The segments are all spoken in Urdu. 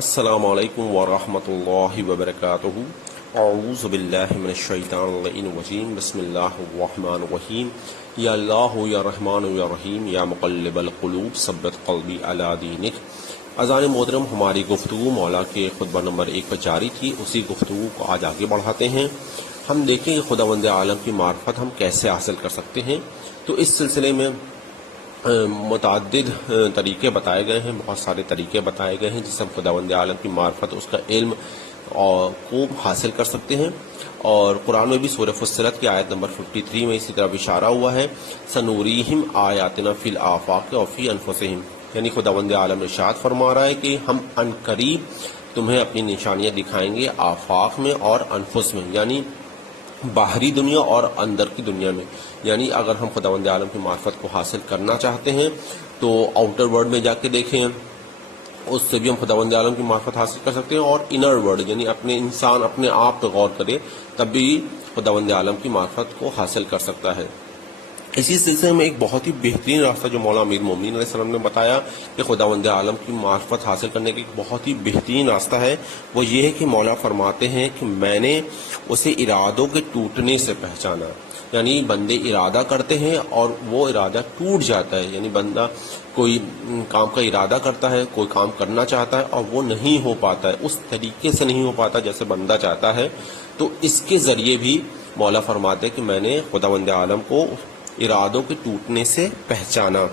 السلام علیکم ورحمۃ اللہ وبرکاتہ۔ اعوذ باللہ من الشیطان الرجیم، بسم اللہ الرحمن الرحیم۔ یا اللہ یا رحمان یا رحیم یا مقلب القلوب ثبت قلبی علی دینک۔ اذان محترم، ہماری گفتگو مولا کے خطبہ نمبر 1 پر جاری تھی، اسی گفتگو کو آج آگے بڑھاتے ہیں۔ ہم دیکھیں کہ خداوند عالم کی معرفت ہم کیسے حاصل کر سکتے ہیں۔ تو اس سلسلے میں متعدد طریقے بتائے گئے ہیں، بہت سارے طریقے بتائے گئے ہیں جس سے ہم خداوند عالم کی معرفت، اس کا علم کو حاصل کر سکتے ہیں۔ اور قرآن میں بھی سورہ فصلت کی آیت نمبر 53 میں اسی طرح اشارہ ہوا ہے، سنوریہم آیاتنا فی الآفاق وفی انفسہم، یعنی خداوند عالم ارشاد فرما رہا ہے کہ ہم ان قریب تمہیں اپنی نشانیاں دکھائیں گے آفاق میں اور انفس میں، یعنی باہری دنیا اور اندر کی دنیا میں۔ یعنی اگر ہم خداوند عالم کی معرفت کو حاصل کرنا چاہتے ہیں تو آؤٹر ورلڈ میں جا کے دیکھیں، اس سے بھی ہم خداوند عالم کی معرفت حاصل کر سکتے ہیں، اور انر ورلڈ یعنی اپنے انسان اپنے آپ پہ غور کرے تب بھی خداوند عالم کی معرفت کو حاصل کر سکتا ہے۔ اسی سلسلے میں ایک بہت ہی بہترین راستہ جو مولا امیر المومنین علیہ السلام نے بتایا کہ خداوند عالم کی معرفت حاصل کرنے کا ایک بہت ہی بہترین راستہ ہے، وہ یہ ہے کہ مولا فرماتے ہیں کہ میں نے اسے ارادوں کے ٹوٹنے سے پہچانا۔ یعنی بندے ارادہ کرتے ہیں اور وہ ارادہ ٹوٹ جاتا ہے، یعنی بندہ کوئی کام کا ارادہ کرتا ہے، کوئی کام کرنا چاہتا ہے اور وہ نہیں ہو پاتا ہے، اس طریقے سے نہیں ہو پاتا جیسے بندہ چاہتا ہے، تو اس کے ذریعے بھی مولا فرماتے ہیں کہ میں نے خداوند عالم کو ارادوں کے ٹوٹنے سے پہچانا۔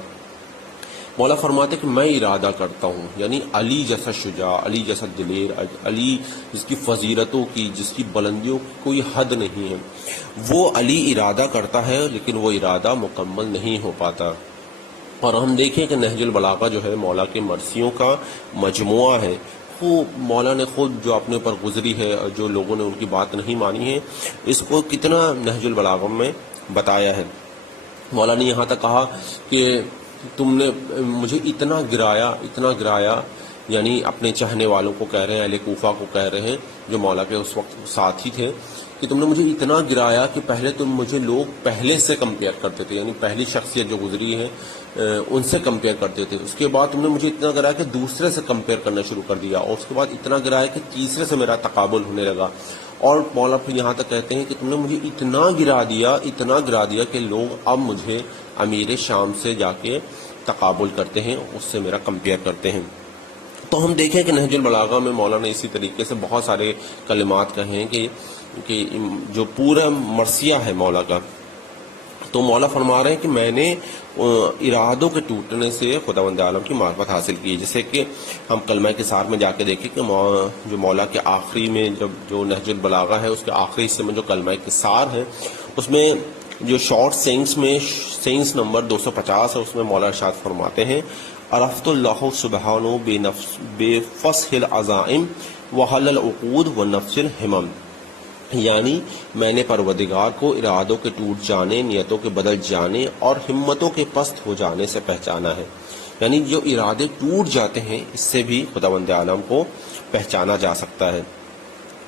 مولا فرماتے کہ میں ارادہ کرتا ہوں، یعنی علی جیسا شجاع، علی جیسا دلیر، علی جس کی فضیلتوں کی، جس کی بلندیوں کی کوئی حد نہیں ہے، وہ علی ارادہ کرتا ہے لیکن وہ ارادہ مکمل نہیں ہو پاتا۔ اور ہم دیکھیں کہ نہج البلاغہ جو ہے مولا کے مرثیوں کا مجموعہ ہے، وہ مولا نے خود جو اپنے اوپر گزری ہے، جو لوگوں نے ان کی بات نہیں مانی ہے، اس کو کتنا نہج البلاغہ میں بتایا ہے۔ مولا نے یہاں تک کہا کہ تم نے مجھے اتنا گرایا، یعنی اپنے چاہنے والوں کو کہہ رہے ہیں، اہل کوفہ کو کہہ رہے ہیں جو مولا کے اس وقت ساتھی تھے، کہ تم نے مجھے اتنا گرایا کہ پہلے تم مجھے لوگ پہلے سے کمپیئر کرتے تھے، یعنی پہلی شخصیت جو گزری ہے ان سے کمپیئر کرتے تھے، اس کے بعد تم نے مجھے اتنا گرایا کہ دوسرے سے کمپیئر کرنا شروع کر دیا، اور اس کے بعد اتنا گرایا کہ تیسرے سے میرا تقابل ہونے لگا۔ اور مولا پھر یہاں تک کہتے ہیں کہ تم نے مجھے اتنا گرا دیا کہ لوگ اب مجھے امیر شام سے جا کے تقابل کرتے ہیں، اس سے میرا کمپیئر کرتے ہیں۔ تو ہم دیکھیں کہ نہج البلاغہ میں مولا نے اسی طریقے سے بہت سارے کلمات کہے ہیں کہ جو پورا مرثیہ ہے مولا کا، تو مولا فرما رہے ہیں کہ میں نے ارادوں کے ٹوٹنے سے خداوند عالم کی معرفت حاصل کی، جیسے کہ ہم کلمہ کثار میں جا کے دیکھیں کہ جو مولا کے آخری میں جو نہج البلاغہ ہے اس کے آخری حصے میں جو کلمہ کثار ہے، اس میں جو شارٹ سینگس نمبر 250 ہے، اس میں مولا ارشاد فرماتے ہیں، عرفت اللہ سبحانہ بے فصح العزائم وحل العقود و نفس الہمم، یعنی میں نے پروردگار کو ارادوں کے ٹوٹ جانے، نیتوں کے بدل جانے اور ہمتوں کے پست ہو جانے سے پہچانا ہے۔ یعنی جو ارادے ٹوٹ جاتے ہیں اس سے بھی خداوند عالم کو پہچانا جا سکتا ہے،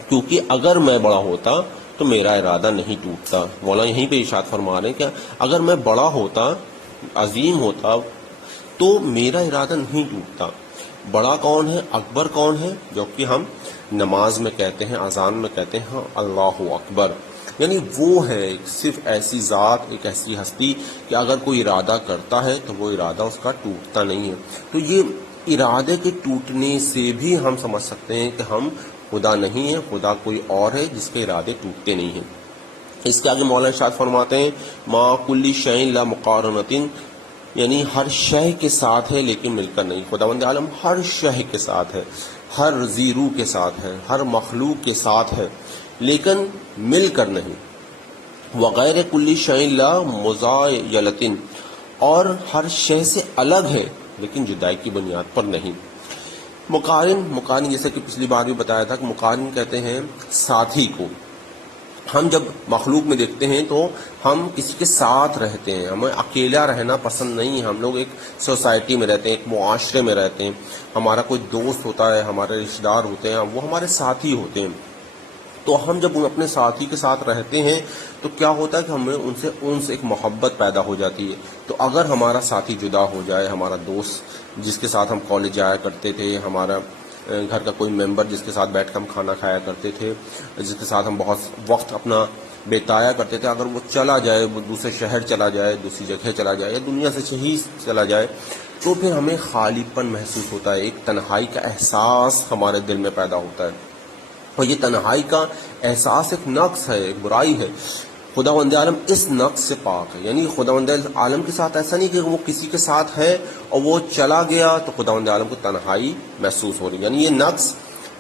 کیونکہ اگر میں بڑا ہوتا تو میرا ارادہ نہیں ٹوٹتا۔ مولا یہیں پہ ارشاد فرما رہے ہیں کہ اگر میں بڑا ہوتا، عظیم ہوتا، تو میرا ارادہ نہیں ٹوٹتا۔ بڑا کون ہے؟ اکبر کون ہے؟ جو کہ ہم نماز میں کہتے ہیں، اذان میں کہتے ہیں اللہ اکبر، یعنی وہ ہے صرف ایسی ذات، ایک ایسی ہستی کہ اگر کوئی ارادہ کرتا ہے تو وہ ارادہ اس کا ٹوٹتا نہیں ہے۔ تو یہ ارادے کے ٹوٹنے سے بھی ہم سمجھ سکتے ہیں کہ ہم خدا نہیں ہے، خدا کوئی اور ہے جس کے ارادے ٹوٹتے نہیں ہیں۔ اس کے آگے مولا ارشاد فرماتے ہیں ما کل شیء لا مقارنۃ، یعنی ہر شے کے ساتھ ہے لیکن مل کر نہیں۔ خداوند عالم ہر شے کے ساتھ ہے، ہر ذی روح کے ساتھ ہے، ہر مخلوق کے ساتھ ہے لیکن مل کر نہیں۔ وغیر کل شیء لا مزایلۃ، اور ہر شے سے الگ ہے لیکن جدائی کی بنیاد پر نہیں۔ مقارن جیسے کہ پچھلی بار بھی بتایا تھا کہ مقارن کہتے ہیں ساتھی کو۔ ہم جب مخلوق میں دیکھتے ہیں تو ہم کسی کے ساتھ رہتے ہیں، ہمیں اکیلا رہنا پسند نہیں ہے، ہم لوگ ایک سوسائٹی میں رہتے ہیں، ایک معاشرے میں رہتے ہیں، ہمارا کوئی دوست ہوتا ہے، ہمارے رشتہ دار ہوتے ہیں، وہ ہمارے ساتھی ہوتے ہیں۔ تو ہم جب اپنے ساتھی کے ساتھ رہتے ہیں تو کیا ہوتا ہے کہ ہمیں ان سے ایک محبت پیدا ہو جاتی ہے۔ تو اگر ہمارا ساتھی جدا ہو جائے، ہمارا دوست جس کے ساتھ ہم کالج جایا کرتے تھے، ہمارا گھر کا کوئی ممبر جس کے ساتھ بیٹھ کر ہم کھانا کھایا کرتے تھے، جس کے ساتھ ہم بہت وقت اپنا بتایا کرتے تھے، اگر وہ چلا جائے، وہ دوسرے شہر چلا جائے، دوسری جگہ چلا جائے یا دنیا سے ہی چلا جائے، تو پھر ہمیں خالی پن محسوس ہوتا ہے، ایک تنہائی کا احساس ہمارے دل میں پیدا ہوتا ہے. اور یہ تنہائی کا احساس ایک نقص ہے، ایک برائی ہے. خداوند عالم اس نقص سے پاک ہے. یعنی خداوند عالم کے ساتھ ایسا نہیں کہ وہ کسی کے ساتھ ہے اور وہ چلا گیا تو خداوند عالم کو تنہائی محسوس ہو رہی. یعنی یہ نقص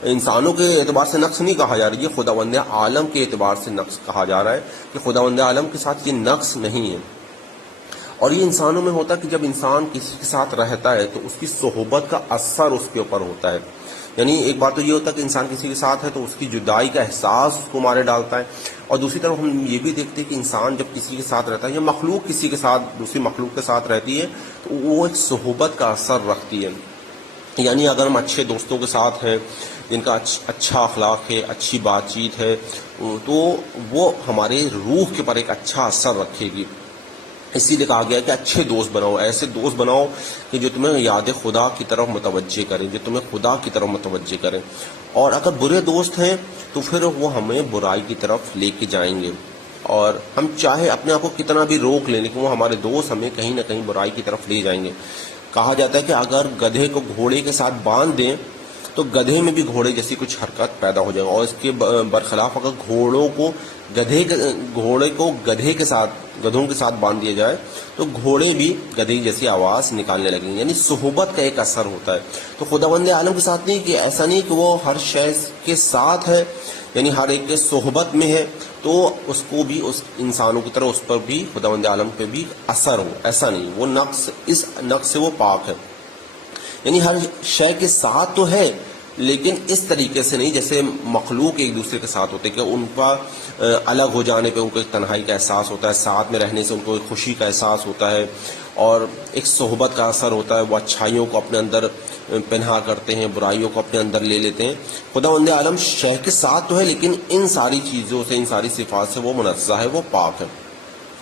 انسانوں کے اعتبار سے نقص نہیں کہا جا رہا، یہ خداوند عالم کے اعتبار سے نقص کہا جا رہا ہے کہ خداوند عالم کے ساتھ یہ نقص نہیں ہے. اور یہ انسانوں میں ہوتا ہے کہ جب انسان کسی کے ساتھ رہتا ہے تو اس کی صحبت کا اثر اس کے اوپر ہوتا ہے. یعنی ایک بات تو یہ ہوتا ہے کہ انسان کسی کے ساتھ ہے تو اس کی جدائی کا احساس اس کو مارے ڈالتا ہے، اور دوسری طرف ہم یہ بھی دیکھتے ہیں کہ انسان جب کسی کے ساتھ رہتا ہے یا مخلوق کسی کے ساتھ دوسری مخلوق کے ساتھ رہتی ہے تو وہ ایک صحبت کا اثر رکھتی ہے. یعنی اگر ہم اچھے دوستوں کے ساتھ ہیں جن کا اچھا اخلاق ہے، اچھی بات چیت ہے، تو وہ ہمارے روح کے پر ایک اچھا اثر رکھے گی. اسی لیے کہا گیا کہ اچھے دوست بناؤ، ایسے دوست بناؤ کہ جو تمہیں یاد خدا کی طرف متوجہ کریں، جو تمہیں خدا کی طرف متوجہ کریں. اور اگر برے دوست ہیں تو پھر وہ ہمیں برائی کی طرف لے کے جائیں گے، اور ہم چاہے اپنے آپ کو کتنا بھی روک لیں لیکن وہ ہمارے دوست ہمیں کہیں نہ کہیں برائی کی طرف لے جائیں گے. کہا جاتا ہے کہ اگر گدھے کو گھوڑے کے ساتھ باندھ دیں تو گدھے میں بھی گھوڑے جیسی کچھ حرکت پیدا ہو جائے گا، اور اس کے برخلاف اگر گھوڑے کو گدھوں کے ساتھ باندھ دیا جائے تو گھوڑے بھی گدھے جیسی آواز نکالنے لگیں گے. یعنی صحبت کا ایک اثر ہوتا ہے. تو خداوند عالم کے ساتھ نہیں، کہ ایسا نہیں کہ وہ ہر شخص کے ساتھ ہے، یعنی ہر ایک کے صحبت میں ہے تو اس کو بھی اس انسانوں کی طرح اس پر بھی خداوند عالم پہ بھی اثر ہو، ایسا نہیں. وہ نقص، اس نقص سے وہ پاک ہے. یعنی ہر شے کے ساتھ تو ہے لیکن اس طریقے سے نہیں جیسے مخلوق ایک دوسرے کے ساتھ ہوتے، کہ ان کا الگ ہو جانے پہ ان کو ایک تنہائی کا احساس ہوتا ہے، ساتھ میں رہنے سے ان کو ایک خوشی کا احساس ہوتا ہے اور ایک صحبت کا اثر ہوتا ہے. وہ اچھائیوں کو اپنے اندر پنہا کرتے ہیں، برائیوں کو اپنے اندر لے لیتے ہیں. خداوند عالم شے کے ساتھ تو ہے لیکن ان ساری چیزوں سے، ان ساری صفات سے وہ منزہ ہے، وہ پاک ہے.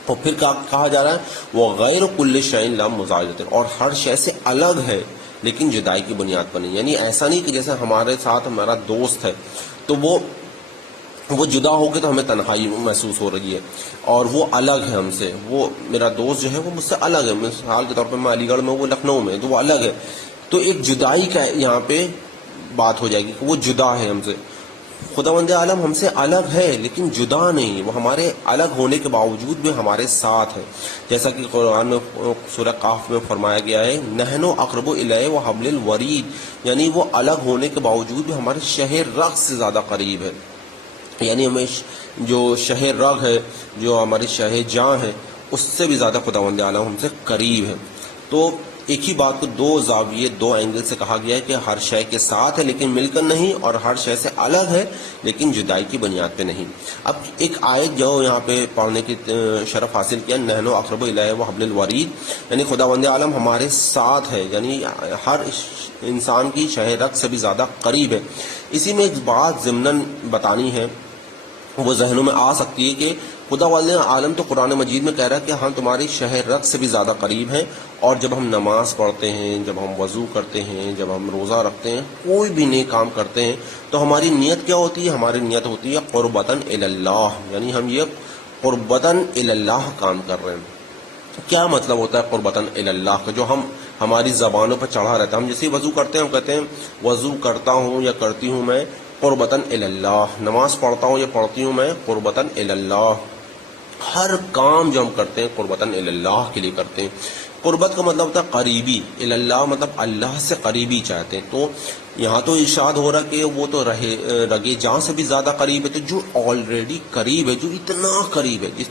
اور پھر کہا جا رہا ہے وہ غیر کل شیء لا مزاجۃ، اور ہر شے سے الگ ہے لیکن جدائی کی بنیاد پر نہیں. یعنی ایسا نہیں کہ جیسے ہمارے ساتھ ہمارا دوست ہے تو وہ جدا ہو کے تو ہمیں تنہائی محسوس ہو رہی ہے اور وہ الگ ہے ہم سے. وہ میرا دوست جو ہے وہ مجھ سے الگ ہے، مثال کے طور پہ میں علی گڑھ میں، وہ لکھنؤ میں، تو وہ الگ ہے. تو ایک جدائی کا یہاں پہ بات ہو جائے گی کہ وہ جدا ہے ہم سے. خداوند عالم ہم سے الگ ہے لیکن جدا نہیں، وہ ہمارے الگ ہونے کے باوجود بھی ہمارے ساتھ ہے. جیسا کہ قرآن میں سورہ قاف میں فرمایا گیا ہے نحن اقرب الیہ وحبل الورید، یعنی وہ الگ ہونے کے باوجود بھی ہمارے شہر رگ سے زیادہ قریب ہے. یعنی ہمیں جو شہر رگ ہے، جو ہماری شہ جاں ہے، اس سے بھی زیادہ خداوند عالم ہم سے قریب ہے. تو ایک ہی بات کو دو زاویے، دو اینگل سے کہا گیا ہے کہ ہر شے کے ساتھ ہے لیکن مل کر نہیں، اور ہر شے سے الگ ہے لیکن جدائی کی بنیاد پہ نہیں. اب ایک آیت جو یہاں پہ پڑھنے کی شرف حاصل کیا، نحن اقرب الیہ وحبل الورید، یعنی خداوند عالم ہمارے ساتھ ہے، یعنی ہر انسان کی شہ رگ سے بھی زیادہ قریب ہے. اسی میں ایک بات ضمناً بتانی ہے، وہ ذہنوں میں آ سکتی ہے کہ خدا والد عالم تو قرآن مجید میں کہہ رہا ہے کہ ہم تمہاری شہر رگ سے بھی زیادہ قریب ہیں. اور جب ہم نماز پڑھتے ہیں، جب ہم وضو کرتے ہیں، جب ہم روزہ رکھتے ہیں، کوئی بھی نیک کام کرتے ہیں تو ہماری نیت کیا ہوتی ہے؟ ہماری نیت ہوتی ہے قربتاً الی اللہ، یعنی ہم یہ قربتاً الی اللہ کام کر رہے ہیں. کیا مطلب ہوتا ہے قربتاً الی اللہ کا؟ جو ہماری زبانوں پر چڑھا رہتا ہے. ہم جیسے وضو کرتے ہیں ہم کہتے ہیں وضو کرتا ہوں یا کرتی ہوں میں قربتاً الی اللہ، نماز پڑھتا ہوں یا پڑھتی ہوں میں قربتاً الی اللہ. ہر کام جو ہم کرتے ہیں قربتاً الی اللہ کے لیے کرتے ہیں. قربت کا مطلب ہوتا ہے قریبی، الی اللہ مطلب اللہ سے قریبی چاہتے ہیں. تو یہاں تو ارشاد ہو رہا کہ وہ تو رگے جاں سے بھی زیادہ قریب ہے. تو جو آلریڈی قریب ہے، جو اتنا قریب ہے،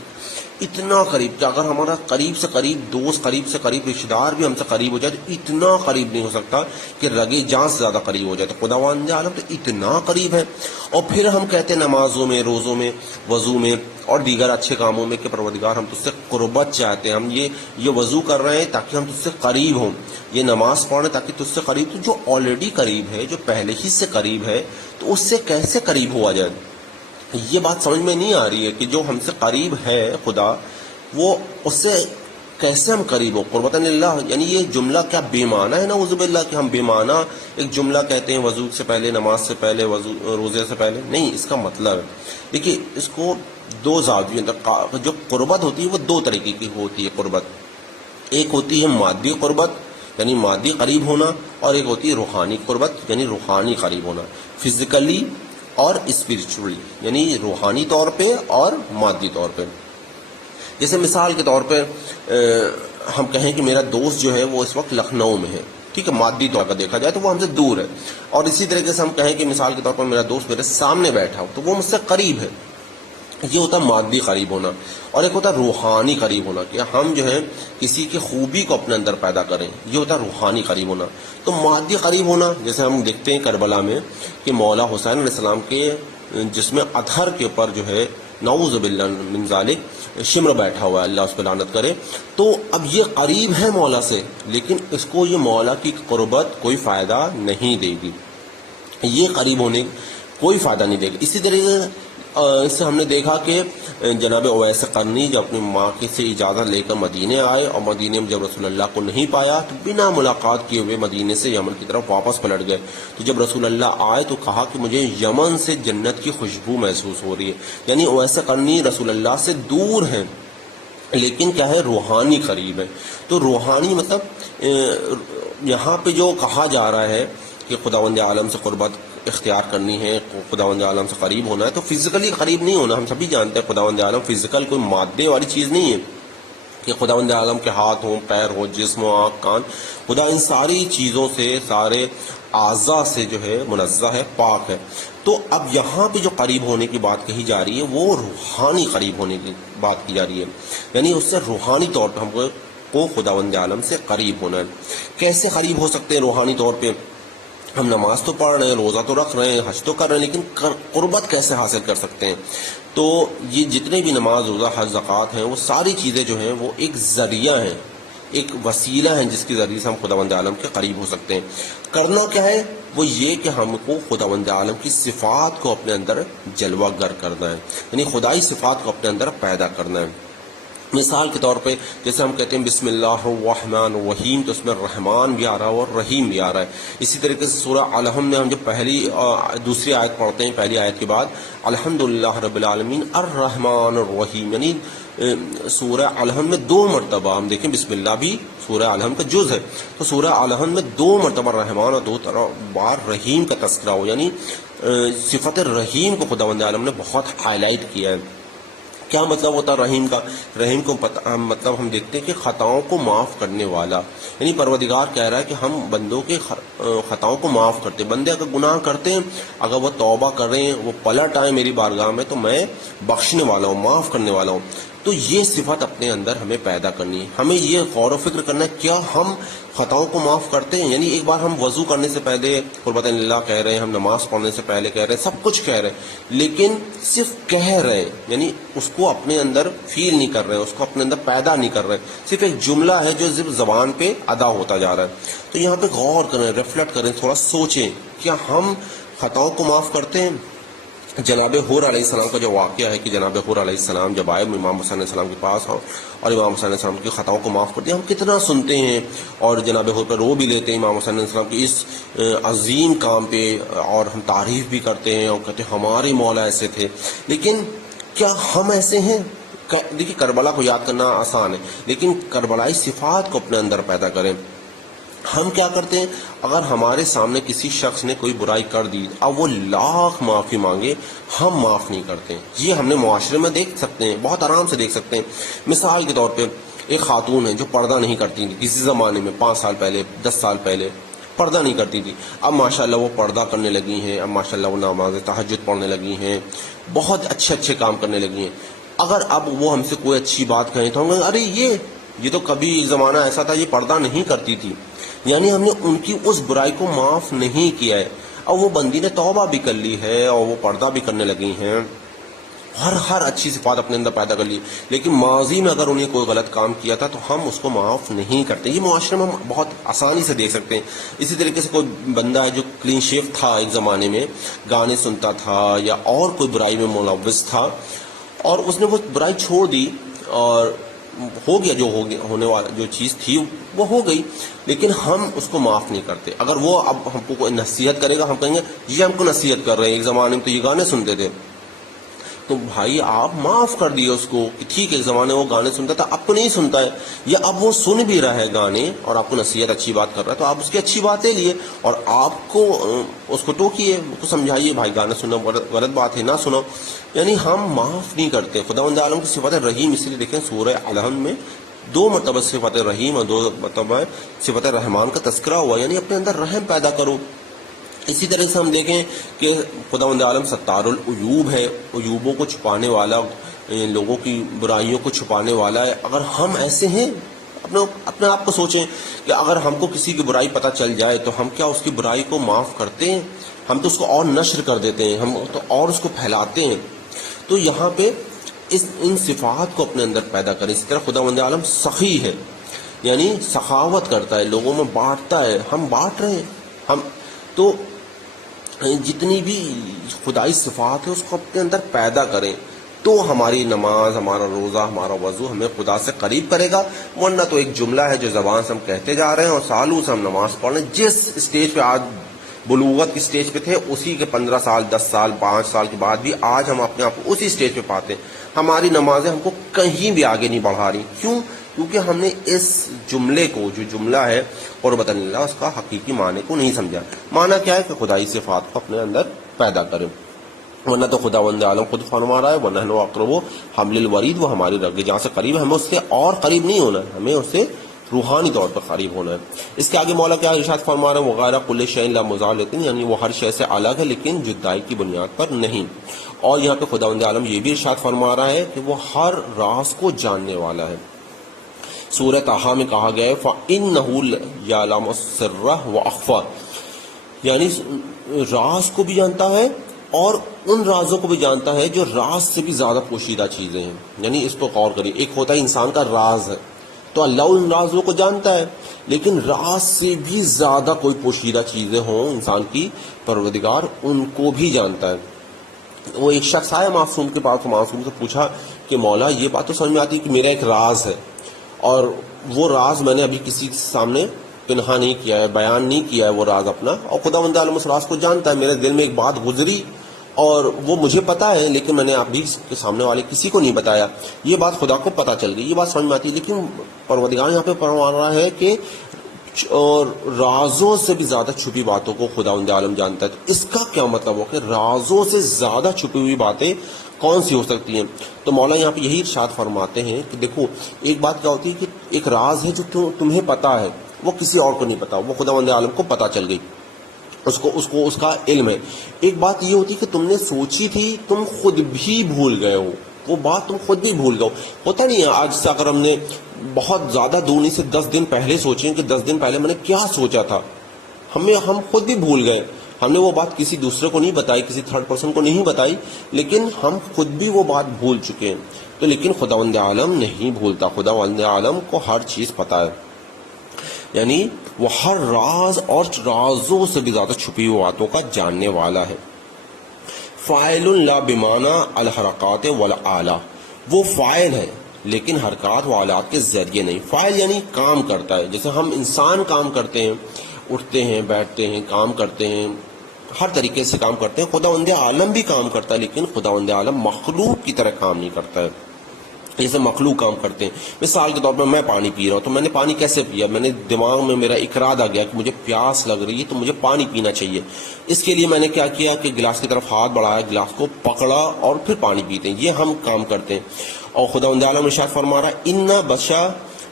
اتنا قریب کہ اگر ہمارا قریب سے قریب دوست، قریب سے قریب رشتہ دار بھی ہم سے قریب ہو جائے تو اتنا قریب نہیں ہو سکتا کہ رگے جان سے زیادہ قریب ہو جائے. تو خداوند عالم تو اتنا قریب ہے. اور پھر ہم کہتے ہیں نمازوں میں، روزوں میں، وضو میں اور دیگر اچھے کاموں میں کہ پروردگار ہم تجھ سے قربت چاہتے ہیں، ہم یہ وضو کر رہے ہیں تاکہ ہم تجھ سے قریب ہوں، یہ نماز پڑھ رہے ہیں تاکہ تجھ سے قریب. تو جو آلریڈی قریب ہے، جو پہلے ہی سے قریب ہے، تو اس سے کیسے قریب ہوا جائے؟ یہ بات سمجھ میں نہیں آ رہی ہے کہ جو ہم سے قریب ہے خدا، وہ اس سے کیسے ہم قریب ہو قربتاً اللہ، یعنی یہ جملہ کیا بے معنی ہے نعوذ باللہ کہ ہم بے معنی ایک جملہ کہتے ہیں وضو سے پہلے، نماز سے پہلے، روزے سے پہلے؟ نہیں، اس کا مطلب ہے، دیکھیے اس کو دو زاویوں جو قربت ہوتی ہے وہ دو طریقے کی ہوتی ہے قربت. ایک ہوتی ہے مادی قربت یعنی مادی قریب ہونا، اور ایک ہوتی ہے روحانی قربت یعنی روحانی قریب ہونا، فزیکلی اور اسپرچولی، یعنی روحانی طور پہ اور مادی طور پہ. جیسے مثال کے طور پہ ہم کہیں کہ میرا دوست جو ہے وہ اس وقت لکھنؤ میں ہے، ٹھیک ہے، مادی طور پر دیکھا جائے تو وہ ہم سے دور ہے. اور اسی طریقے سے ہم کہیں کہ مثال کے طور پر میرا دوست میرے سامنے بیٹھا ہو تو وہ مجھ سے قریب ہے. یہ ہوتا ہے مادی قریب ہونا. اور ایک ہوتا ہے روحانی قریب ہونا کہ ہم جو ہے کسی کی خوبی کو اپنے اندر پیدا کریں، یہ ہوتا ہے روحانی قریب ہونا. تو مادی قریب ہونا جیسے ہم دیکھتے ہیں کربلا میں کہ مولا حسین علیہ السلام کے جسم اطہر کے اوپر جو ہے نعوذ باللہ من ذالک شمر بیٹھا ہوا ہے، اللہ اس پہ لعنت کرے. تو اب یہ قریب ہے مولا سے، لیکن اس کو یہ مولا کی قربت کوئی فائدہ نہیں دے گی، یہ قریب ہونے کوئی فائدہ نہیں دے گی. اسی طریقے سے ہم نے دیکھا کہ جناب اویس قرنی جب اپنی ماں سے اجازت لے کر مدینے آئے، اور مدینے میں جب رسول اللہ کو نہیں پایا تو بنا ملاقات کیے ہوئے مدینے سے یمن کی طرف واپس پلٹ گئے. تو جب رسول اللہ آئے تو کہا کہ مجھے یمن سے جنت کی خوشبو محسوس ہو رہی ہے. یعنی اویس قرنی رسول اللہ سے دور ہیں لیکن کیا ہے، روحانی قریب ہے. تو روحانی مطلب یہاں پہ جو کہا جا رہا ہے کہ خداوند عالم سے قربت اختیار کرنی ہے، خداوند عالم سے قریب ہونا ہے، تو فزیکلی قریب نہیں ہونا. ہم سبھی جانتے ہیں خداوند عالم فزیکل کوئی مادے والی چیز نہیں ہے کہ خداوند عالم کے ہاتھ ہوں، پیر ہو، جسم ہو، آنکھ، کان. خدا ان ساری چیزوں سے، سارے اعضاء سے جو ہے منزہ ہے، پاک ہے. تو اب یہاں پہ جو قریب ہونے کی بات کہی جا رہی ہے وہ روحانی قریب ہونے کی بات کی جا رہی ہے، یعنی اس سے روحانی طور پہ ہم کو خداوند عالم سے قریب ہونا ہے. کیسے قریب ہو سکتے ہیں روحانی طور پہ؟ ہم نماز تو پڑھ رہے ہیں، روزہ تو رکھ رہے ہیں، حج تو کر رہے ہیں، لیکن قربت کیسے حاصل کر سکتے ہیں؟ تو یہ جتنے بھی نماز، روزہ، حج، زکوٰۃ ہیں، وہ ساری چیزیں جو ہیں وہ ایک ذریعہ ہیں، ایک وسیلہ ہیں جس کے ذریعے سے ہم خداوند عالم کے قریب ہو سکتے ہیں. کرنا کیا ہے؟ وہ یہ کہ ہم کو خداوند عالم کی صفات کو اپنے اندر جلوہ گر کرنا ہے، یعنی خدائی صفات کو اپنے اندر پیدا کرنا ہے. مثال کے طور پہ جیسے ہم کہتے ہیں بسم اللہ الرحمن الرحیم، تو اس میں رحمان بھی آ رہا ہے اور رحیم بھی آ رہا ہے. اسی طریقے سے سورہ الحم میں ہم جب دوسری آیت پڑھتے ہیں، پہلی آیت کے بعد الحمدللہ رب العالمین الرحمن الرحیم، یعنی سورہ الحم میں 2 مرتبہ ہم دیکھیں بسم اللہ بھی سورہ الحم کا جز ہے، تو سورہ الحم میں 2 مرتبہ رحمان اور 2 بار رحیم کا تذکرہ ہو، یعنی صفت رحیم کو خداوند عالم نے بہت ہائی لائٹ کیا ہے. کیا مطلب ہوتا ہے رحیم کا؟ رحیم کو مطلب ہم دیکھتے ہیں کہ خطاؤں کو معاف کرنے والا، یعنی پروردگار کہہ رہا ہے کہ ہم بندوں کے خطاؤں کو معاف کرتے ہیں. بندے اگر گناہ کرتے ہیں، اگر وہ توبہ کریں، وہ پلٹ آئیں میری بارگاہ میں، تو میں بخشنے والا ہوں، معاف کرنے والا ہوں. تو یہ صفت اپنے اندر ہمیں پیدا کرنی ہے. ہمیں یہ غور و فکر کرنا ہے کیا ہم خطاؤں کو معاف کرتے ہیں؟ یعنی ایک بار ہم وضو کرنے سے پہلے قربت اللہ کہہ رہے ہیں، ہم نماز پڑھنے سے پہلے کہہ رہے ہیں، سب کچھ کہہ رہے ہیں، لیکن صرف کہہ رہے ہیں، یعنی اس کو اپنے اندر فیل نہیں کر رہے، اس کو اپنے اندر پیدا نہیں کر رہے، صرف ایک جملہ ہے جو صرف زبان پہ ادا ہوتا جا رہا ہے. تو یہاں پہ غور کریں، ریفلیکٹ کریں، تھوڑا سوچیں کیا ہم خطاؤں کو معاف کرتے ہیں؟ جناب حور علیہ السلام کا جو واقعہ ہے کہ جناب حور علیہ السلام جب آئے امام حسین علیہ السلام کے پاس اور امام حسین علیہ السلام کی خطاؤں کو معاف کرتے ہیں، ہم کتنا سنتے ہیں اور جناب حور پہ رو بھی لیتے ہیں امام حسین علیہ السلام کی اس عظیم کام پہ، اور ہم تعریف بھی کرتے ہیں اور کہتے ہیں ہمارے مولا ایسے تھے. لیکن کیا ہم ایسے ہیں؟ دیکھیے کربلا کو یاد کرنا آسان ہے، لیکن کربلائی صفات کو اپنے اندر پیدا کریں. ہم کیا کرتے ہیں؟ اگر ہمارے سامنے کسی شخص نے کوئی برائی کر دی، اب وہ لاکھ معافی مانگے، ہم معاف نہیں کرتے. یہ ہم نے معاشرے میں دیکھ سکتے ہیں، بہت آرام سے دیکھ سکتے ہیں. مثال کے طور پہ ایک خاتون ہے جو پردہ نہیں کرتی تھی کسی زمانے میں، 5 سال پہلے، 10 سال پہلے پردہ نہیں کرتی تھی. اب ماشاءاللہ وہ پردہ کرنے لگی ہیں، اب ماشاءاللہ وہ نماز تہجد پڑھنے لگی ہیں، بہت اچھے کام کرنے لگی ہیں. اگر اب وہ ہم سے کوئی اچھی بات کہیں تو ہم کہیں ارے یہ تو کبھی زمانہ ایسا تھا، یہ پردہ نہیں کرتی تھی، یعنی ہم نے ان کی اس برائی کو معاف نہیں کیا ہے. اور وہ بندی نے توبہ بھی کر لی ہے اور وہ پردہ بھی کرنے لگی ہیں، ہر اچھی صفات اپنے اندر پیدا کر لی، لیکن ماضی میں اگر انہیں کوئی غلط کام کیا تھا تو ہم اس کو معاف نہیں کرتے. یہ معاشرے میں ہم بہت آسانی سے دیکھ سکتے ہیں. اسی طریقے سے کوئی بندہ ہے جو کلین شیو تھا، ایک زمانے میں گانے سنتا تھا یا اور کوئی برائی میں ملوث تھا، اور اس نے وہ برائی چھوڑ دی اور ہو گیا، جو ہونے والا جو چیز تھی وہ ہو گئی، لیکن ہم اس کو معاف نہیں کرتے. اگر وہ اب ہم کو کوئی نصیحت کرے گا، ہم کہیں گے یہ ہم کو نصیحت کر رہے ہیں، ایک زمانے میں تو یہ گانے سنتے تھے، تو بھائی آپ معاف کر دیے اس کو کہ ٹھیک ہے ایک زمانے وہ گانے سنتا تھا، اب کو نہیں سنتا ہے، یا اب وہ سن بھی رہا ہے گانے اور آپ کو نصیحت اچھی بات کر رہا ہے، تو آپ اس کی اچھی باتیں لیے اور آپ کو اس کو ٹوکیے، اس کو سمجھائیے بھائی گانا سننا غلط بات ہے، نہ سنو. یعنی ہم معاف نہیں کرتے. خداوند عالم کی صفت رحیم اس لیے دیکھیں سورہ الحمد میں 2 مرتبہ صفت رحیم اور 2 مرتبہ صفت رحمان کا تذکرہ ہوا، یعنی اپنے اندر رحم پیدا کرو. اسی طرح سے ہم دیکھیں کہ خداوند عالم ستار العیوب ہے، عیوبوں کو چھپانے والا، لوگوں کی برائیوں کو چھپانے والا ہے. اگر ہم ایسے ہیں، اپنے آپ کو سوچیں کہ اگر ہم کو کسی کی برائی پتہ چل جائے تو ہم کیا اس کی برائی کو معاف کرتے ہیں؟ ہم تو اس کو اور نشر کر دیتے ہیں، ہم تو اور اس کو پھیلاتے ہیں. تو یہاں پہ ان صفات کو اپنے اندر پیدا کریں. اسی طرح خداوند عالم سخی ہے، یعنی سخاوت کرتا ہے، لوگوں میں بانٹتا ہے. ہم بانٹ رہے ہیں. ہم تو جتنی بھی خدائی صفات ہے اس کو اپنے اندر پیدا کریں، تو ہماری نماز، ہمارا روزہ، ہمارا وضو ہمیں خدا سے قریب کرے گا. ورنہ تو ایک جملہ ہے جو زبان سے ہم کہتے جا رہے ہیں اور سالوں سے ہم نماز پڑھ رہے ہیں. جس اسٹیج پہ آج بلوغت کی اسٹیج پہ تھے، اسی کے 15 سال 10 سال 5 سال کے بعد بھی آج ہم اپنے آپ کو اسی اسٹیج پہ پاتے ہیں. ہماری نمازیں ہم کو کہیں بھی آگے نہیں بڑھا رہی. کیوں؟ کیونکہ ہم نے اس جملے کو، جو جملہ ہے قربۃ اللہ، اس کا حقیقی معنی کو نہیں سمجھا. معنی کیا ہے کہ خدائی صفات کو اپنے اندر پیدا کریں. ورنہ تو خداوند عالم خود فرما رہا ہے وَنَحْنُ أَقْرَبُ حَبْلِ الْوَرِيدِ، وہ ہماری رگ جہاں سے قریب ہے، ہمیں اس سے اور قریب نہیں ہونا ہے، ہمیں اس سے روحانی طور پر قریب ہونا ہے. اس کے آگے مولا کیا ارشاد فرما رہے ہیں وغیرہ کل شیء لا مزالۃ، یعنی وہ ہر شے سے الگ ہے لیکن جدائی کی بنیاد پر نہیں. اور یہاں پہ خداوند عالم یہ بھی ارشاد فرما رہا ہے کہ وہ ہر راز کو جاننے والا ہے. سورہ طٰہٰ میں کہا گیا ہے فَإِنَّهُ يَعْلَمُ السِّرَّ وَأَخْفَى، یعنی راز کو بھی جانتا ہے اور ان رازوں کو بھی جانتا ہے جو راز سے بھی زیادہ پوشیدہ چیزیں ہیں. یعنی اس کو غور کریے، ایک ہوتا ہے انسان کا راز ہے، تو اللہ ان رازوں کو جانتا ہے، لیکن راز سے بھی زیادہ کوئی پوشیدہ چیزیں ہوں انسان کی، پروردگار ان کو بھی جانتا ہے. وہ ایک شخص آیا معصوم کے پاس، معصوم سے پوچھا کہ مولا یہ بات تو سمجھ میں آتی ہے کہ میرا ایک راز ہے اور وہ راز میں نے ابھی کسی کے سامنے پنہا نہیں کیا ہے، بیان نہیں کیا ہے وہ راز اپنا، اور خداوند عالم اس راز کو جانتا ہے. میرے دل میں ایک بات گزری اور وہ مجھے پتا ہے لیکن میں نے ابھی کے سامنے والے کسی کو نہیں بتایا. یہ بات خدا کو پتا چل گئی، یہ بات سمجھ میں آتی ہے. لیکن پروردگار یہاں پہ فرما رہا ہے کہ اور رازوں سے بھی زیادہ چھپی باتوں کو خداوند عالم جانتا ہے. تو اس کا کیا مطلب ہو کہ رازوں سے زیادہ چھپی ہوئی باتیں کون سی ہو سکتی ہیں؟ تو مولا یہاں پہ یہی ارشاد فرماتے ہیں کہ دیکھو ایک بات کیا ہوتی ہے کہ ایک راز ہے جو تمہیں پتا ہے، وہ کسی اور کو نہیں پتا، وہ خداوند عالم کو پتا چل گئی، اس کا علم ہے. ایک بات یہ ہوتی ہے کہ تم نے سوچی تھی، تم خود بھی بھول گئے ہو، وہ بات تم خود بھی بھول گئے ہو. ہوتا نہیں ہے آج سے اگر ہم نے بہت زیادہ دور نہیں سے 10 دن پہلے سوچیں کہ 10 دن پہلے میں نے کیا سوچا تھا، ہم خود بھی بھول گئے. ہم نے وہ بات کسی دوسرے کو نہیں بتائی، کسی تھرڈ پرسن کو نہیں بتائی، لیکن ہم خود بھی وہ بات بھول چکے ہیں. تو لیکن خداوند عالم نہیں بھولتا، خداوند عالم کو ہر چیز پتا ہے، یعنی وہ ہر راز اور رازوں سے بھی زیادہ چھپی ہوئی باتوں کا جاننے والا ہے. فاعل لا بمعنی الحرکات والآلہ، وہ فاعل ہے لیکن حرکات و آلات کے ذریعے نہیں. فاعل یعنی کام کرتا ہے، جیسے ہم انسان کام کرتے ہیں، اٹھتے ہیں، بیٹھتے ہیں، کام کرتے ہیں، ہر طریقے سے کام کرتے ہیں. خداوند عالم بھی کام کرتا ہے لیکن خداوند عالم مخلوق کی طرح کام نہیں کرتا ہے جیسے مخلوق کام کرتے ہیں. مثال کے طور پر میں پانی پی رہا ہوں، تو میں نے پانی کیسے پیا؟ میں نے دماغ میں میرا اقرار آ گیا کہ مجھے پیاس لگ رہی ہے تو مجھے پانی پینا چاہیے. اس کے لیے میں نے کیا کیا کہ گلاس کی طرف ہاتھ بڑھایا، گلاس کو پکڑا اور پھر پانی پیتے ہیں. یہ ہم کام کرتے ہیں. اور خداوند عالم ارشاد فرما رہا ہے ان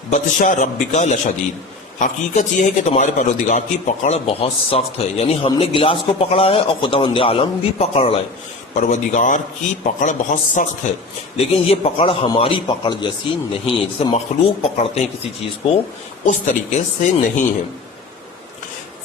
بطشا ربک لشدید، حقیقت یہ ہے کہ تمہارے پروردگار کی پکڑ بہت سخت ہے. یعنی ہم نے گلاس کو پکڑا ہے اور خداوند عالم بھی پکڑ رہا ہے. پروردگار کی پکڑ بہت سخت ہے لیکن یہ پکڑ ہماری پکڑ جیسی نہیں ہے. جیسے مخلوق پکڑتے ہیں کسی چیز کو، اس طریقے سے نہیں ہے.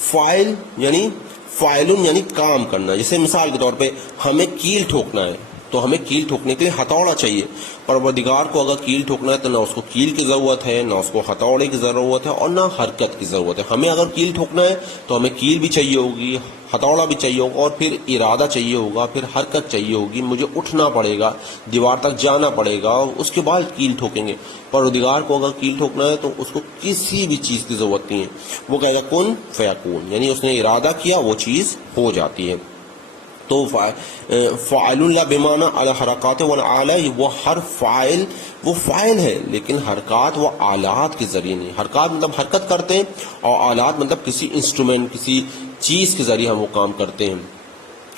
فاعل یعنی کام کرنا. جیسے مثال کے طور پہ ہمیں کیل ٹھوکنا ہے، تو ہمیں کیل ٹھوکنے کے لیے ہتھوڑا چاہیے. پروردگار کو اگر کیل ٹھوکنا ہے تو نہ اس کو کیل کی ضرورت ہے، نہ اس کو ہتھوڑے کی ضرورت ہے، اور نہ حرکت کی ضرورت ہے. ہمیں اگر کیل ٹھوکنا ہے تو ہمیں کیل بھی چاہیے ہوگی، ہتھوڑا بھی چاہیے ہوگا، اور پھر ارادہ چاہیے ہوگا، پھر حرکت چاہیے ہوگی. مجھے اٹھنا پڑے گا، دیوار تک جانا پڑے گا، اس کے بعد کیل ٹھوکیں گے. پروردگار کو اگر کیل ٹھوکنا ہے تو اس کو کسی بھی چیز کی ضرورت نہیں ہے. وہ کہے گا کن فیکون، یعنی اس نے ارادہ کیا وہ چیز ہو جاتی ہے. تو فاعل اللہ بمعنی الحرکات والآلہ، وہ ہر فاعل وہ فاعل ہے، لیکن حرکات وہ آلات کے ذریعے نہیں. حرکات مطلب حرکت کرتے ہیں، اور آلات مطلب کسی انسٹرومنٹ، کسی چیز کے ذریعے ہم وہ کام کرتے ہیں.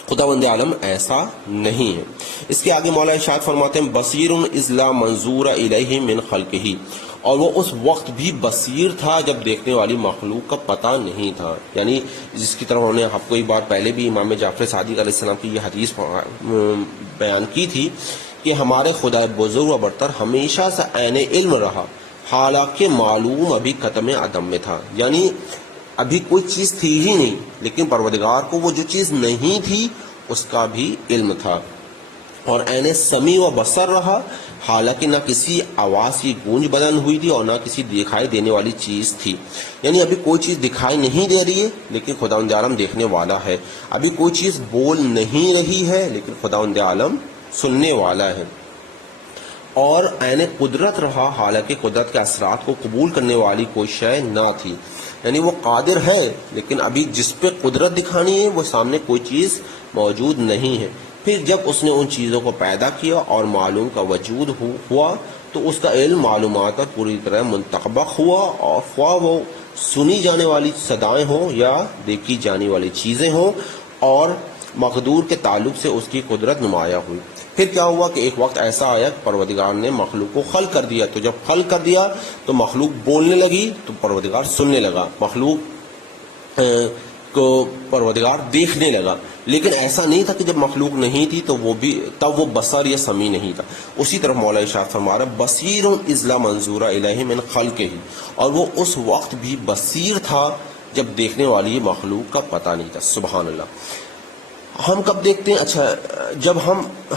خداوند عالم ایسا نہیں ہے. اس کے آگے مولا ارشاد فرماتے ہیں بصیر اذ لا منظور الیہ من خلقہ، اور وہ اس وقت بھی بصیر تھا جب دیکھنے والی مخلوق کا پتہ نہیں تھا. یعنی جس کی طرح انہوں نے آپ کو ایک بار پہلے بھی امام جعفر صادق علیہ السلام کی یہ حدیث بیان کی تھی کہ ہمارے خدا بزرگ و برتر ہمیشہ سے عین علم رہا، حالانکہ معلوم ابھی ختم عدم میں تھا. یعنی ابھی کوئی چیز تھی ہی نہیں، لیکن پروردگار کو وہ جو چیز نہیں تھی اس کا بھی علم تھا. اور عین سمیع و بصر رہا، حالانکہ نہ کسی آواز کی گونج بدن ہوئی تھی اور نہ کسی دکھائی دینے والی چیز تھی. یعنی ابھی کوئی چیز دکھائی نہیں دے رہی ہے لیکن خداوند عالم دیکھنے والا ہے. ابھی کوئی چیز بول نہیں رہی ہے لیکن خداوند عالم سننے والا ہے. اور عین قدرت رہا، حالانکہ قدرت کے اثرات کو قبول کرنے والی کوئی شے نہ تھی. یعنی وہ قادر ہے لیکن ابھی جس پہ قدرت دکھانی ہے وہ سامنے کوئی چیز موجود نہیں ہے. پھر جب اس نے ان چیزوں کو پیدا کیا اور معلوم کا وجود ہوا تو اس کا علم معلومات پر پوری طرح منتقبق ہوا، اور خواہ وہ سنی جانے والی صدائیں ہوں یا دیکھی جانے والی چیزیں ہوں، اور مقدور کے تعلق سے اس کی قدرت نمایاں ہوئی. پھر کیا ہوا کہ ایک وقت ایسا آیا کہ پروردگار نے مخلوق کو خلق کر دیا. تو جب خلق کر دیا تو مخلوق بولنے لگی تو پروردگار سننے لگا، مخلوق کو پروردگار دیکھنے لگا. لیکن ایسا نہیں تھا کہ جب مخلوق نہیں تھی تو وہ بھی تب وہ بصر یا سمیع نہیں تھا. اسی طرح مولا ارشاد فرما رہا ہے بصیر اذ لا منظور الیہ من خلقہ، اور وہ اس وقت بھی بصیر تھا جب دیکھنے والی مخلوق کا پتہ نہیں تھا. سبحان اللہ. ہم کب دیکھتے ہیں؟ اچھا، جب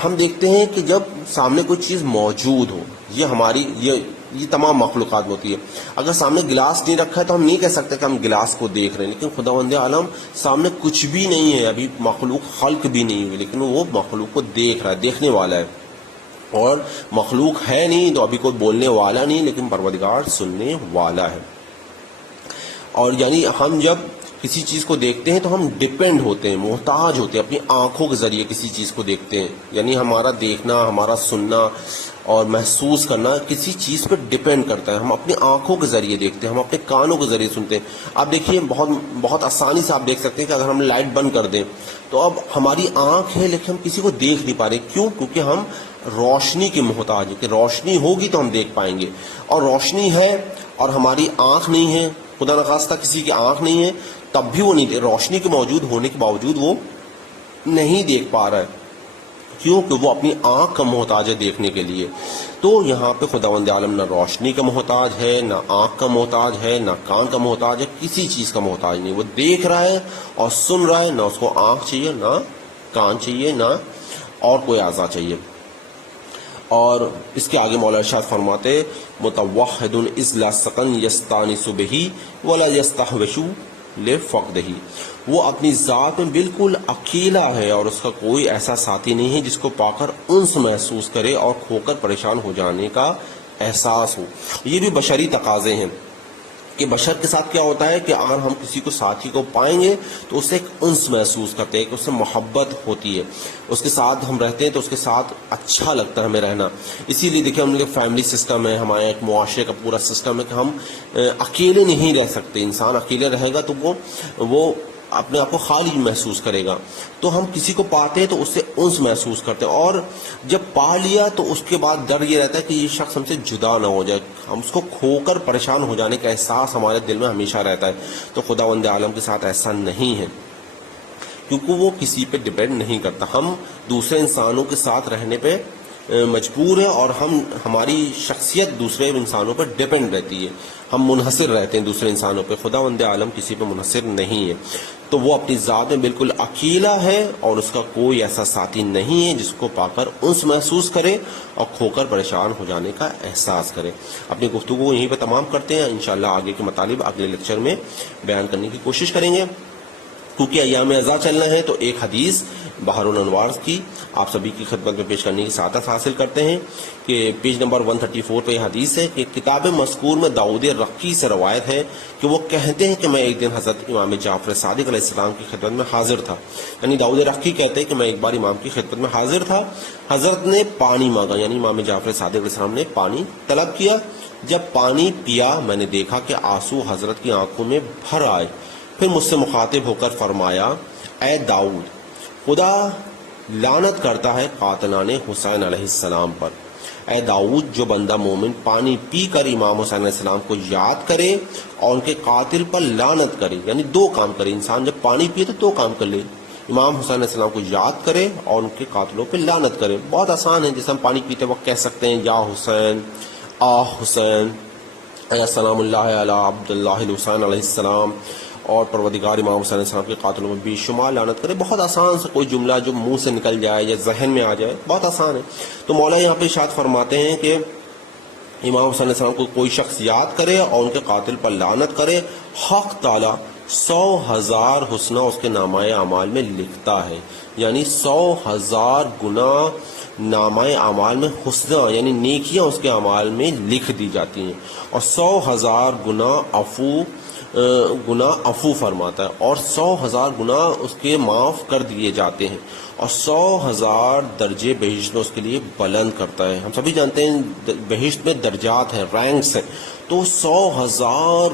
ہم دیکھتے ہیں کہ جب سامنے کوئی چیز موجود ہو. یہ ہماری یہ تمام مخلوقات ہوتی ہے. اگر سامنے گلاس نہیں رکھا ہے تو ہم نہیں کہہ سکتے کہ ہم گلاس کو دیکھ رہے ہیں. لیکن خداوند عالم سامنے کچھ بھی نہیں ہے، ابھی مخلوق خلق بھی نہیں ہوئی، لیکن وہ مخلوق کو دیکھ رہا ہے، دیکھنے والا ہے. اور مخلوق ہے نہیں تو ابھی کوئی بولنے والا نہیں، لیکن پروردگار سننے والا ہے. اور یعنی ہم جب کسی چیز کو دیکھتے ہیں تو ہم ڈپینڈ ہوتے ہیں، محتاج ہوتے ہیں، اپنی آنکھوں کے ذریعے کسی چیز کو دیکھتے ہیں. یعنی ہمارا دیکھنا، ہمارا سننا اور محسوس کرنا کسی چیز پہ ڈپینڈ کرتا ہے. ہم اپنی آنکھوں کے ذریعے دیکھتے ہیں، ہم اپنے کانوں کے ذریعے سنتے ہیں. آپ دیکھیے بہت آسانی سے آپ دیکھ سکتے ہیں کہ اگر ہم لائٹ بند کر دیں تو اب ہماری آنکھ ہے لیکن ہم کسی کو دیکھ نہیں پا رہے. کیوں؟ کیونکہ ہم روشنی کے محتاج ہیں کہ روشنی ہوگی تو ہم دیکھ پائیں گے. اور روشنی ہے اور ہماری آنکھ نہیں ہے، خدا نخواستہ کسی کی آنکھ نہیں ہے، تب بھی وہ نہیں، روشنی کے موجود ہونے کے باوجود وہ نہیں دیکھ پا رہا ہے. کیوں؟ کہ وہ اپنی آنکھ کا محتاج ہے دیکھنے کے لیے. تو یہاں پہ خداوند عالم نہ روشنی کا محتاج ہے، نہ آنکھ کا محتاج ہے، نہ کان کا محتاج ہے، کسی چیز کا محتاج نہیں. وہ دیکھ رہا ہے اور سن رہا ہے. نہ اس کو آنکھ چاہیے، نہ کان چاہیے، نہ اور کوئی اعضاء چاہیے. اور اس کے آگے مولا ارشاد فرماتے متوحد اذ لا سکن یستانس بہ ولا یستحوش لفقدہ، وہ اپنی ذات میں بالکل اکیلا ہے اور اس کا کوئی ایسا ساتھی نہیں ہے جس کو پا کر انس محسوس کرے اور کھو کر پریشان ہو جانے کا احساس ہو. یہ بھی بشری تقاضے ہیں کہ بشر کے ساتھ کیا ہوتا ہے کہ اگر ہم کسی کو ساتھی کو پائیں گے تو اس سے ایک انس محسوس کرتے ہیں، کہ اس سے محبت ہوتی ہے، اس کے ساتھ ہم رہتے ہیں تو اس کے ساتھ اچھا لگتا ہے ہمیں رہنا. اسی لیے دیکھیں ہم لوگ فیملی سسٹم ہے، ہمارا ایک معاشرے کا پورا سسٹم ہے کہ ہم اکیلے نہیں رہ سکتے. انسان اکیلے رہے گا تو وہ اپنے آپ کو خالی محسوس کرے گا. تو ہم کسی کو پاتے ہیں تو اس سے انس محسوس کرتے ہیں، اور جب پا لیا تو اس کے بعد ڈر یہ رہتا ہے کہ یہ شخص ہم سے جدا نہ ہو جائے، ہم اس کو کھو کر پریشان ہو جانے کا احساس ہمارے دل میں ہمیشہ رہتا ہے. تو خداوند عالم کے ساتھ ایسا نہیں ہے کیونکہ وہ کسی پہ ڈپینڈ نہیں کرتا. ہم دوسرے انسانوں کے ساتھ رہنے پہ مجبور ہے اور ہماری شخصیت دوسرے انسانوں پر ڈپینڈ رہتی ہے، ہم منحصر رہتے ہیں دوسرے انسانوں پہ، خداوند عالم کسی پہ منحصر نہیں ہے، تو وہ اپنی ذات میں بالکل اکیلا ہے اور اس کا کوئی ایسا ساتھی نہیں ہے جس کو پا کر انس محسوس کرے اور کھو کر پریشان ہو جانے کا احساس کرے۔ اپنی گفتگو یہیں پہ تمام کرتے ہیں، انشاءاللہ آگے کے مطالب اگلے لیکچر میں بیان کرنے کی کوشش کریں گے۔ کیونکہ ایام اعزا چلنا ہے تو ایک حدیث بحر الانوار کی آپ سبھی کی خدمت میں پیش کرنے کی سعادت حاصل کرتے ہیں کہ پیج نمبر 134 پہ یہ حدیث ہے کہ کتاب مذکور میں داؤد رقی سے روایت ہے کہ وہ کہتے ہیں کہ میں ایک دن حضرت امام جعفر صادق علیہ السلام کی خدمت میں حاضر تھا، یعنی داؤد رقی کہتے ہیں کہ میں ایک بار امام کی خدمت میں حاضر تھا، حضرت نے پانی مانگا، یعنی امام جعفر صادق علیہ السلام نے پانی طلب کیا، جب پانی پیا میں نے دیکھا کہ آنسو حضرت کی آنکھوں میں بھر آئے، پھر مجھ سے مخاطب ہو کر فرمایا اے داؤد، خدا لعنت کرتا ہے قاتلان حسین علیہ السلام پر۔ اے داؤد، جو بندہ مومن پانی پی کر امام حسین علیہ السلام کو یاد کرے اور ان کے قاتل پر لعنت کرے، یعنی دو کام کرے، انسان جب پانی پیے تو دو کام کر لے، امام حسین علیہ السلام کو یاد کرے اور ان کے قاتلوں پہ لعنت کرے۔ بہت آسان ہے، جیسے ہم پانی پیتے وقت کہہ سکتے ہیں یا حسین، آ حسین، السلام اللہ علی عبد اللہ الحسین علیہ السلام، اور پروردگار امام حسین علیہ السلام کے قاتلوں میں بے شمار لعنت کرے۔ بہت آسان سے کوئی جملہ جو منہ سے نکل جائے یا ذہن میں آ جائے، بہت آسان ہے۔ تو مولا یہاں پہ ارشاد فرماتے ہیں کہ امام حسین علیہ السلام کو کوئی شخص یاد کرے اور ان کے قاتل پر لعنت کرے، حق تعالی 100,000 حسنہ اس کے نامہ اعمال میں لکھتا ہے، یعنی 100,000 گناہ نامہ اعمال میں حسنہ یعنی نیکیاں اس کے اعمال میں لکھ دی جاتی ہیں، اور 100,000 گناہ عفو فرماتا ہے، اور 100,000 گناہ اس کے معاف کر دیے جاتے ہیں، اور 100,000 درجے بہشت میں اس کے لیے بلند کرتا ہے۔ ہم سبھی جانتے ہیں بہشت میں درجات ہیں، رینکس ہیں، تو 100,000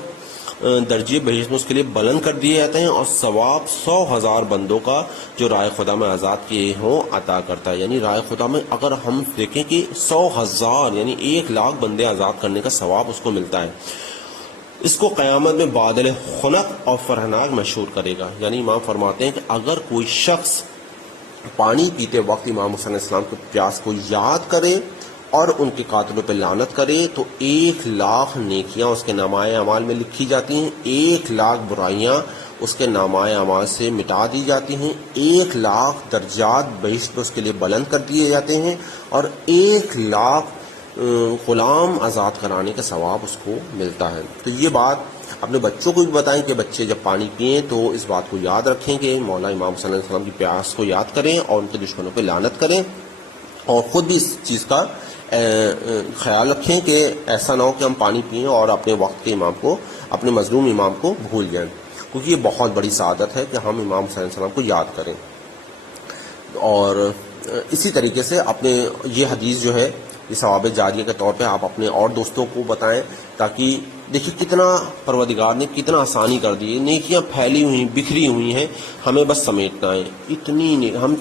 درجے بہشت میں اس کے لیے بلند کر دیے جاتے ہیں، اور ثواب 100,000 بندوں کا جو رائے خدا میں آزاد کیے ہوں عطا کرتا ہے۔ یعنی رائے خدا میں اگر ہم دیکھیں کہ 100,000 یعنی 1,00,000 بندے آزاد کرنے کا ثواب اس کو ملتا ہے، اس کو قیامت میں بادل خنق اور فرحناک مشہور کرے گا۔ یعنی امام فرماتے ہیں کہ اگر کوئی شخص پانی پیتے وقت امام حسین علیہ السلام کے پیاس کو یاد کرے اور ان کے قاتلوں پہ لعنت کرے تو 1,00,000 نیکیاں اس کے نامہ اعمال میں لکھی جاتی ہیں، 1,00,000 برائیاں اس کے نامہ اعمال سے مٹا دی جاتی ہیں، 1,00,000 درجات بہشت میں اس کے لیے بلند کر دیے جاتے ہیں، اور 1,00,000 غلام آزاد کرانے کا ثواب اس کو ملتا ہے۔ تو یہ بات اپنے بچوں کو بھی بتائیں کہ بچے جب پانی پئیں تو اس بات کو یاد رکھیں کہ مولا امام صلی اللہ علیہ وسلم کی پیاس کو یاد کریں اور ان کے دشمنوں پہ لعنت کریں، اور خود بھی اس چیز کا خیال رکھیں کہ ایسا نہ ہو کہ ہم پانی پئیں اور اپنے وقت کے امام کو، اپنے مظلوم امام کو بھول جائیں، کیونکہ یہ بہت بڑی سعادت ہے کہ ہم امام حسین علیہ السلام کو یاد کریں۔ اور اسی طریقے سے اپنے یہ حدیث جو ہے یہ ثواب جاریہ کے طور پہ آپ اپنے اور دوستوں کو بتائیں، تاکہ دیکھیے کتنا پروردگار نے کتنا آسانی کر دی ہے، نیکیاں پھیلی ہوئی بکھری ہوئی ہیں، ہمیں بس سمیٹنا ہے، اتنی ہم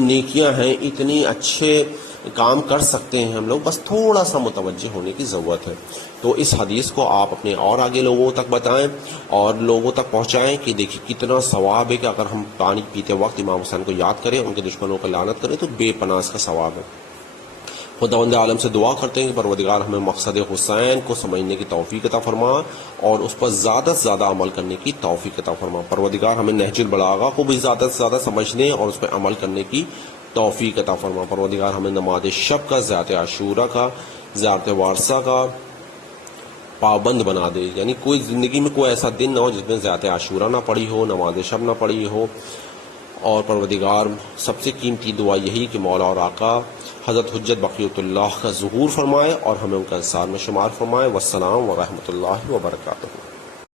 نیکیاں ہیں، اتنی اچھے کام کر سکتے ہیں ہم لوگ، بس تھوڑا سا متوجہ ہونے کی ضرورت ہے۔ تو اس حدیث کو آپ اپنے اور آگے لوگوں تک بتائیں اور لوگوں تک پہنچائیں کہ دیکھیے کتنا ثواب ہے کہ اگر ہم پانی پیتے وقت امام حسین کو یاد کریں، ان کے دشمنوں کو لعنت کریں تو بے پناہ اس کا ثواب ہے۔ خداوند عالم سے دعا کرتے ہیں کہ پروردگار ہمیں مقصد حسین کو سمجھنے کی توفیق عطا فرما اور اس پر زیادہ سے زیادہ عمل کرنے کی توفیق عطا فرما۔ پروردگار ہمیں نہج البلاغہ کو بھی زیادہ سے زیادہ سمجھنے اور اس پہ عمل کرنے کی توفیق عطا فرما۔ پروردگار ہمیں نماز شب کا، زیارت عاشورہ کا، زیارت وارثہ کا پابند بنا دے، یعنی کوئی زندگی میں کوئی ایسا دن نہ ہو جس میں زیارت عاشورہ نہ پڑھی ہو، نماز شب نہ پڑھی ہو۔ اور پروردگار سب سے قیمتی دعا یہی کہ مولا اور آقا حضرت حجت بقیت اللہ کا ظہور فرمائے اور ہمیں ان کا انصار میں شمار فرمائے۔ والسلام ورحمۃ اللہ وبرکاتہ۔